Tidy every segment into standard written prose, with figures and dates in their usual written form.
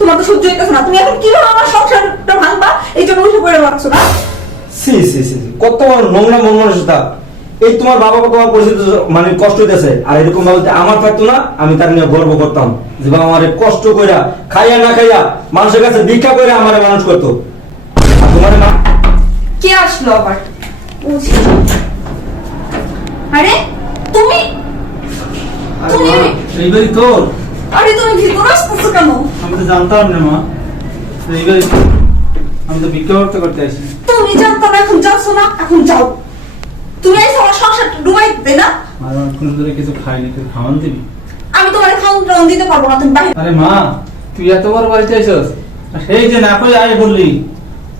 তোমার তো সহ্য হইতেছে না। তুমি এখন কিভাবে আমার সংসারটা ভাঙবা এই জন্য উঠে পড়ে পারছো না? সি সি সি কত নোংরা মন মানুষটা। এই তোমার বাবা তোমার পরিচিত মানে কষ্ট দিতেছে, আর এরকম ভাবে আমার থাকতো না আমি তার নিয়ে গর্ব করতাম যে বাবা আমার কষ্ট কইরা খাইয়া না খাইয়া মানুষের কাছে ভিক্ষা করে আমার মানুষ করতো। আর তোমার মা কে আসলো আবার? আরে তুমি তুমি এইবারই তোর। আরে তুমি ভিতরে আসতেছো কেন? আমি তো জানতাম না মা, এইবারই আমি তো ভিক্ষা করতে করতে আসি। তুমি জানতো না, এখন যাচ্ছ না, এখন যাও। তুমি এই আমার সংসারটা ডুবাই দিতে না। আর কোন ধরে কিছু খাইনি, তুই খাওয়ান দিবি? আমি তোমার খাওয়ান দিতে পারবো না, তুমি বাইরে। আরে মা, তুই এত বড় বাড়িতে আইছস, সেই যে না কই আয় বললি,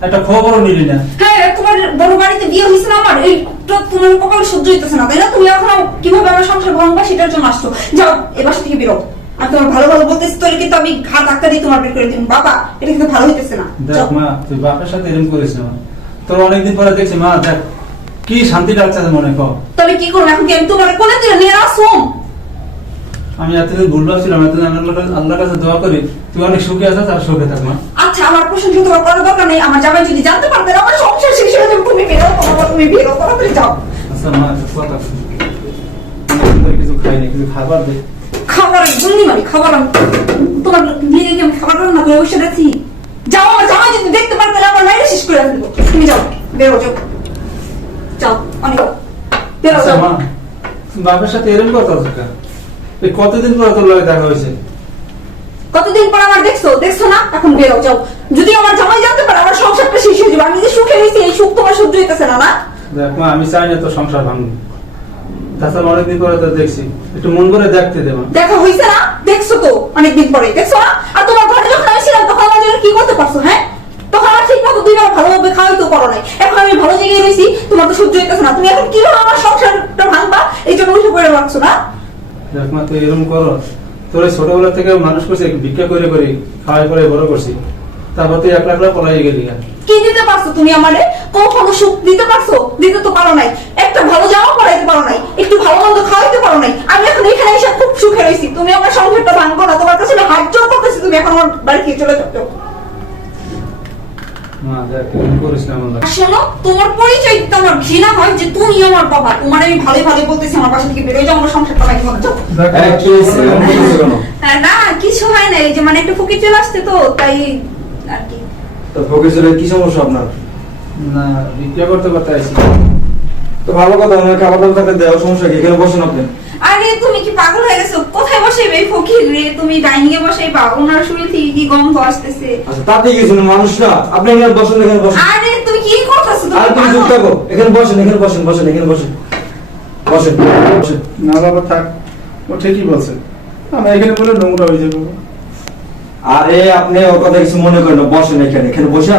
একটা খবরও নিলি না। হ্যাঁ, তোমার বড় বাড়িতে বিয়ে হয়েছে না আমার, এইটা তোমার কপালে সহ্য হইতেছে না, তাই না? তুমি এখন কিভাবে আমার সংসার ভাঙবা সেটার জন্য আসছো। যাও, এ বাসা থেকে বেরো। আর তোমার ভালো ভালো বলতেছি, তোর কিন্তু আমি ঘা ধাক্কা দিয়ে তোমার বের করে দিন। বাবা, এটা কিন্তু ভালো হইতেছে না। দেখ মা, তুই বাপের সাথে এরকম করিস না। তোর অনেকদিন পরে দেখছি মা, দেখ কি শান্তি লাগছে মনে কর। তবে কি করবো এখন? কি আমি তোমার কোলে তুলে নিয়ে আসুম? আমি এতদিন ভুল ভাবছিলাম, এতদিন আল্লাহর কাছে দোয়া করি তুই অনেক সুখে আছিস, আর সুখে থাক মা। আচ্ছা, আমার প্রশংসা তোমার করার দরকার নেই। আমার জামাই যদি জানতে পারতেন আমার সংসার শেষ হয়ে যাবে। তুমি বেরো, তুমি বেরো, তাড়াতাড়ি যাও। আচ্ছা মা, একটা কথা শুন, কিছু খাইনি, কিছু খাবার দে। খাবার একদমই মানে খাবার তোমার নিয়ে গিয়ে আমি খাবার রান্না করে বসে রাখছি। যাও, আমার জামাই যদি দেখতে পারতেন আমার মাইরে শেষ করে ফেলবো। তুমি যাও, বেরো, যাও যাও, অনেক বেরো, আচ্ছা যাও। মা, তুমি বাপের সাথে এরকম কথা আছে কেন? এই কতদিন পরে তোর লগে দেখা হয়েছে? কতদিন পর আমার দেখছো না? এখন বেরো, যাও। যদি আমার জামাই জানতে পারে আমার সংসারটা শেষ হয়ে যাবে। আমি যে সুখে রয়েছি এই সুখ তোমার সহ্য হইতেছে না। না দেখ মা, আমি চাই না তোর সংসার ভাঙবো। তাছাড়া অনেকদিন পরে তো দেখছি, একটু মন করে দেখতে দে মা। দেখা হয়েছে না? দেখছো তো অনেকদিন পরে, দেখছো না? আর তোমার ঘরে যখন আমি ছিলাম তখন আমার জন্য কি করতে পারছো? হ্যাঁ, তখন আমার ঠিক মতো দুইবার ভালোভাবে খাওয়াইতেও পারো নাই। এখন আমি ভালো জায়গায় রয়েছি, তোমার তো সহ্য হইতেছে না। তুমি এখন কিভাবে আমার সংসারটা ভাঙবা এই জন্য উঠে পড়ে পারছো না? দেখ মা, তুই এরকম করো, তোর এই ছোটবেলা থেকে মানুষ করছি, ভিক্ষা করে করে খাওয়াই করে বড় করছি, তারপর তুই একলা একলা পলাই গেলি। কি দিতে পারছো তুমি আমারে? কখনো সুখ দিতে পারছো? দিতে তো পারো নাই। একটা ভালো জামা পরাইতে পারো নাই, একটু ভালো মন্দ খাওয়াইতে পারো নাই। আমি এখন এখানে এসে খুব সুখে রয়েছি। তুমি আমার সংসারটা ভাঙবো না, তোমার কাছে আমি হাত জোর করতেছি। তুমি এখন আমার বাড়ি থেকে চলে যাও। মা দেখ, এরকম করিস না আমার লাগে। শোনো, তোমার পরিচয় দিতে আমার ঘৃণা হয় যে তুমি আমার বাবা। তোমার আমি ভালো ভালো বলতেছি, আমার বাসা থেকে বেরোয় যাও, আমার সংসারটা ভাঙবো না, যাও। না, কিছু হয় না, এই যে মানে একটা ফকির চলে আসছে তো তাই আর কি। তো ফকিরের কি সমস্যা আপনার? না, ভিক্ষা করতে করতে আইছি। তো ভালো কথা, আমার খাবার দাবার থাকলে দেওয়ার সমস্যা কি? এখানে বসেন আপনি। আরে তুমি কি পাগল হয়ে গেছো? কোথায় বসাইবে এই ফকির রে? তুমি ডাইনিং এ বসাইবা? ওনার শরীর থেকে কি গন্ধ আসতেছে। আচ্ছা, তাতে কিছু না, মানুষ না। আপনি এখানে বসেন, এখানে বসেন। আরে তুমি কি করতেছো? আর তুমি চুপ থাকো, এখানে বসেন, এখানে বসেন, বসেন, এখানে বসেন, বসেন, বসেন। না বাবা থাক, ও ঠিকই বলছে, আমি এখানে বলে নোংরা হয়ে যাবো। আরে আপনি ওর কথা কিছু মনে করেন না, বসেন এখানে, এখানে বসে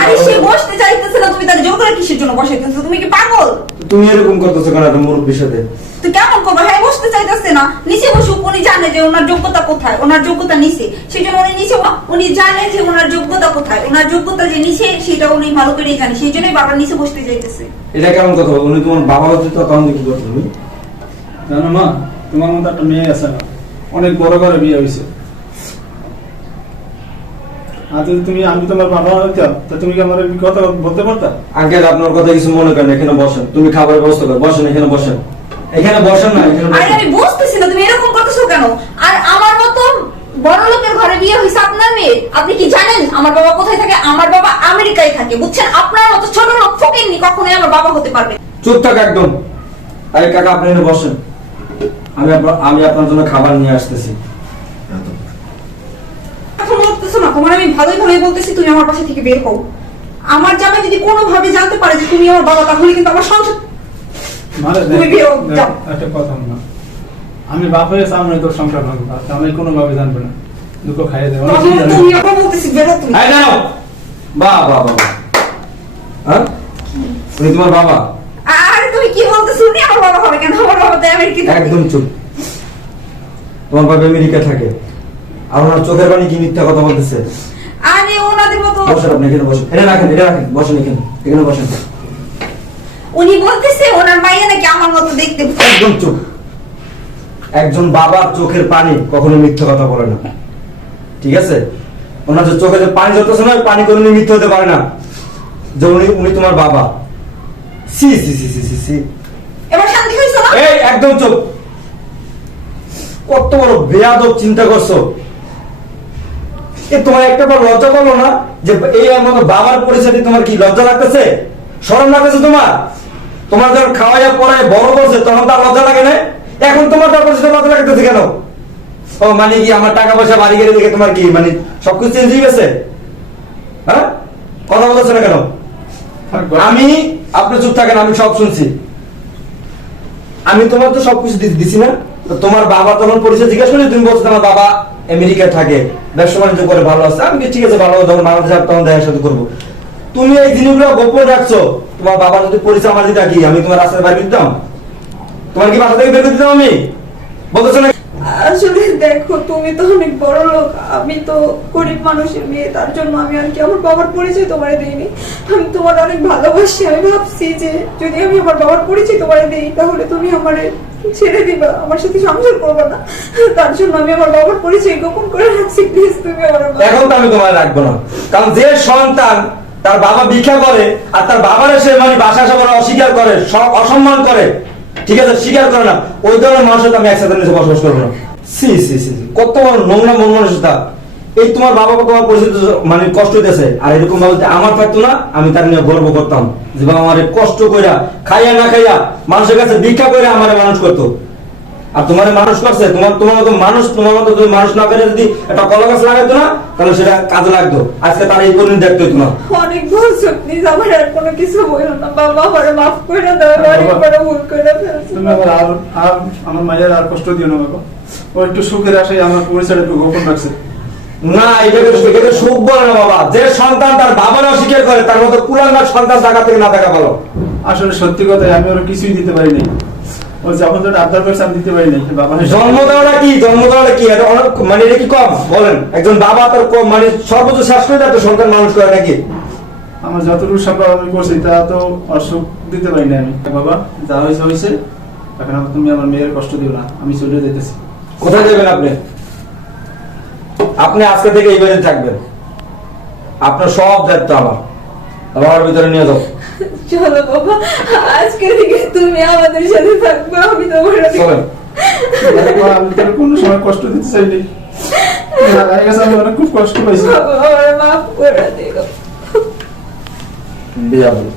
আরে সে বসতে চাইতেছে না, তুমি তার জোর করে কিসের জন্য বসাইতেছো? তুমি কি পাগল? তুমি এরকম করতেছো কেন একটা মুরব্বীর সাথে? তুই কেমন করবো? হ্যাঁ, বসতে চাইতেছে না, নিচে বসুক। উনি জানে যে ওনার যোগ্যতা কোথায়, ওনার যোগ্যতা নিচে, সেই জন্য উনি নিচে। উনি জানে যে ওনার যোগ্যতা কোথায়, ওনার যোগ্যতা যে নিচে সেটা উনি ভালো করেই জানে, সেই জন্যই বাবার নিচে বসতে চাইতেছে। এটা কেমন কথা? উনি তোমার বাবা হচ্ছে, তো তখন কি করছো তুমি? জানো মা, তোমার মতো একটা মেয়ে আছে না, অনেক বড় করে বিয়ে হয়েছে। আর যদি তুমি, আমি তোমার বাবা হইতাম, তা তুমি কি আমার এই কথা বলতে পারতা? আঙ্কেল, আপনার কথা কিছু মনে করেন, এখানে বসেন। তুমি খাবারের ব্যবস্থা করো, বসেন, এখানে বসেন, এখানে বসেন না, এখানে আরে বসেন। আমি বুঝতেছি না তুমি এরকম করতেছো কেন? আর আমার মতো বড় লোকের ঘরে বিয়ে হয়েছে আপনার মেয়ে। আপনি কি জানেন আমার বাবা কোথায় থাকে? আমার বাবা আমেরিকায় থাকে, বুঝছেন? আপনার মতো ছোট লোক ফকিরনি কখনোই আমার বাবা হতে পারবে। চুপ থাক একদম। আরে কাকা, আপনি এখানে বসেন, আমি আপনার জন্য খাবার নিয়ে আসতেছি। এখন বলতেছো না? তোমার আমি ভালোই ভালোই বলতেছি, তুমি আমার বাসা থেকে বের হও। আমার জামাই যদি কোনোভাবে জানতে পারে যে তুমি আমার বাবা, তাহলে কিন্তু আমার সংসার। মানে তুমি বেরো, যাও। একটা কথা না, আমি বাপ হয়ে সামনে তোর সংসার ভাঙবো, আমি কোনোভাবে জানবে না, দুটো খাইয়ে দেবো। তখন তুমি আবার বলতেছি বেরো তুমি। এই দাঁড়াও। বাহ বাহ বাহ বাহ। হ্যাঁ, উনি তোমার বাবা? আরে তুমি কি বলতেছো? উনি আমার বাবা হবে কেন? আমার বাবা তো আমেরিকায় থাকে। একদম চুপ। তোমার বাবা আমেরিকা থাকে, আর ওনার চোখের পানি কি মিথ্যা কথা বলতেছে? আরে ওনাদের মতো। বসেন আপনি, এখানে বসেন, এটা রাখেন, এটা রাখেন, বসেন এখানে, এখানে বসেন। উনি বলতেছে ওনার মাইয়া নাকি আমার মতো দেখতে। একদম চুপ। একজন বাবার চোখের পানি কখনো মিথ্যা কথা বলে না, ঠিক আছে? ওনার যে চোখে যে পানি ঝরতেছে না, ওই পানি কোনো নিমিত্ত হতে পারে না যে উনি উনি তোমার বাবা। সি সি সি সি সি সি। এবার শান্তি হয়েছে না? এই একদম চুপ। কত বড় বেয়াদব চিন্তা করছো। এ তোমার একটা বার লজ্জা করলো না যে এই মতো বাবার পরিচয় তোমার কি লজ্জা লাগতেছে, শরম লাগতেছে তোমার? তোমার যখন খাওয়াইয়া পড়ায় বড় করছে তখন তার লজ্জা লাগে না? এখন তোমার তার পরিচয় লজ্জা লাগতেছে কেন? ও মানে কি আমার টাকা পয়সা বাড়ি গেলে দেখে তোমার কি মানে সবকিছু চেঞ্জ হয়ে গেছে? হ্যাঁ, কথা বলতেছে না কেন? আমি, আপনি চুপ থাকেন, আমি সব শুনছি। আমি তোমার তো সবকিছু দিছি না? তো তোমার বাবা তখন পরিচয় জিজ্ঞাসা করলে তুমি বলছো তোমার বাবা আমেরিকায় থাকে, ব্যবসা বাণিজ্য করে, ভালো আছে। আমি কি ঠিক আছে, ভালো, যখন বাংলাদেশে আসবো তখন দেখা সাথে করবো। তুমি এই জিনিসগুলো গোপন রাখছো। তোমার বাবার যদি পরিচয় আমার দিতা কি আমি তোমার রাস্তায় বাইরে দিতাম? তোমার কি বাসা থেকে বের করে দিতাম আমি? বলতেছো না? আসলে দেখো, তুমি তো অনেক বড় লোক, আমি তো গরিব মানুষের মেয়ে, তার জন্য আমি আর কি আমার বাবার পরিচয় তোমারে দিইনি। আমি তোমার অনেক ভালোবাসি, আমি ভাবছি যে যদি আমি আমার বাবার পরিচয় তোমারে দিই তাহলে তুমি আমারে ছেড়ে দিবা, আমার সাথে সংসার করবে না। তার জন্য আমি আমার বাবার পরিচয় গোপন করে রাখছি। প্লিজ তুমি আমার এখন তো আমি তোমার রাখবো না, কারণ যে সন্তান তার বাবা ভিক্ষা করে আর তার বাবার এসে মানে বাসা সবার অস্বীকার করে, অসম্মান করে, ঠিক আছে, স্বীকার করে না, ওই ধরনের মানুষের সাথে আমি একসাথে নিচে বসবাস করবো না। সি সি সি সি, কত বড় নোংরা মন মানসিকতা। এই তোমার বাবা তোমার পরিচিত মানে কষ্ট দিতেছে, আর এরকম ভাবে আমার থাকতো না, আমি তার নিয়ে গর্ব করতাম যে বাবা আমার কষ্ট কইরা খাইয়া না খাইয়া মানুষের কাছে ভিক্ষা করে আমার মানুষ করতো। আর তোমার মানুষ করছে, তোমার তোমার মতো মানুষ, তোমার মতো যদি মানুষ না করে যদি একটা কলা গাছ লাগাইতো না তাহলে সেটা কাজে লাগতো, আজকে তার এই পরিণতি দেখতে হতো না। অনেক বলছো, প্লিজ আমার আর কোনো কিছু বলো না। বাবা আমারে মাফ করে দাও, আমি অনেক বড় ভুল করে ফেলছি। তুমি আবার আর আমার মায়ের আর কষ্ট দিও না বাবা। ও একটু সুখের আশায় আমার পরিচয়টা একটু গোপন রাখছে। না, এটাকে সুখ বলে না বাবা। যে সন্তান তার বাবার অস্বীকার করে তার মতো কুলাঙ্গার সন্তান টাকা থেকে না টাকা ভালো। আসলে সত্যি কথাই আমি ওর কিছুই দিতে পারিনি। ও যখন যেটা আবদার করছে আমি দিতে পারিনি। বাবা জন্ম দেওয়াটা কি, জন্ম দেওয়াটা কি, এটা অনেক মানে এটা কি কম বলেন? একজন বাবা তার মানে সর্বোচ্চ শেষ করে একটা সন্তান মানুষ করে নাকি? আমার যতটুকু সম্ভব আমি করছি তা তো আর সুখ দিতে পারিনি আমি। বাবা যা হয়েছে হয়েছে, এখন আর তুমি আমার মেয়ের কষ্ট দিও না, আমি চলে যেতেছি। কোথায় যাবেন আপনি? আপনি আজকে থেকে এই বাড়িতে থাকবেন, আপনার সব দায়িত্ব আমার। আমার ভিতরে নিয়ে যাও। চলো বাবা, আজকে থেকে তুমি আমাদের সাথে থাকবে, আমি তোমার চলেন। বাবা, আমি তোর কোনো সময় কষ্ট দিতে চাইনি। আমি অনেক খুব কষ্ট পাইছি। বাবা আমার মাফ করে দিও। বিয়া বলো।